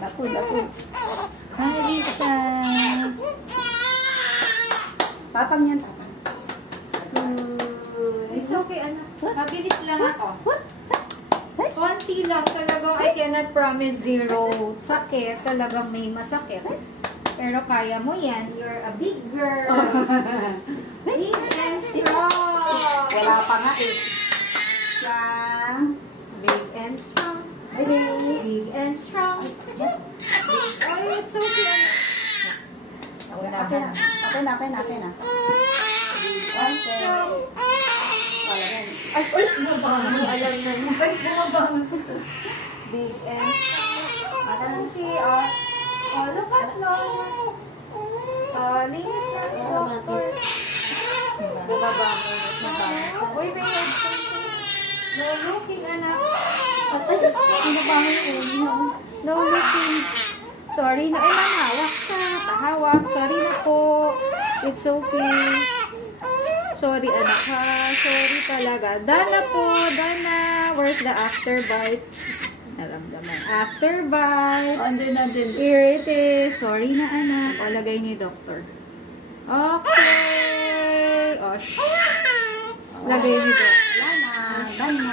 Apod. Hi, Lisa. Tapang yan, tapang. It's okay, anak. Mabilis lang ako. Konti lang. Talagang I cannot promise zero sakit. Talagang may masakit. Pero kaya mo yan. You're a big girl. Big and strong. Wala pa nga eh. Yan. Big and strong. Big and strong. Oh, it's okay. Akin na. Big and strong. Ay, bumabangon. Alam na niya. Ay, bumabangon. Big and strong. Alanti, oh, look at Lord. Linis na si Doctor. Bumabangon. Uy, may headphone ko. No looking, anak. Ay, Diyos ko. Bumabangon yun. No looking. Sorry na. Ay, mahawak ka. Pahawak. Sorry na po. It's okay. Sorry, anak ha. Sorry talaga. Dana po. Dana. Where's the afterbite? Naramdaman. Afterbite. Andun. Here it is. Sorry na, anak. O, lagay ni Doctor. Okay. O, lagay ni Doctor. Wala na.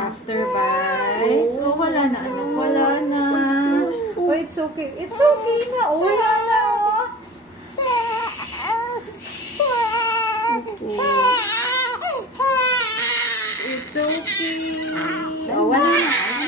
Afterbite. So, wala na, anak. Wala na. Oh, it's okay. It's okay na. Oh, wala na, oh. Okay.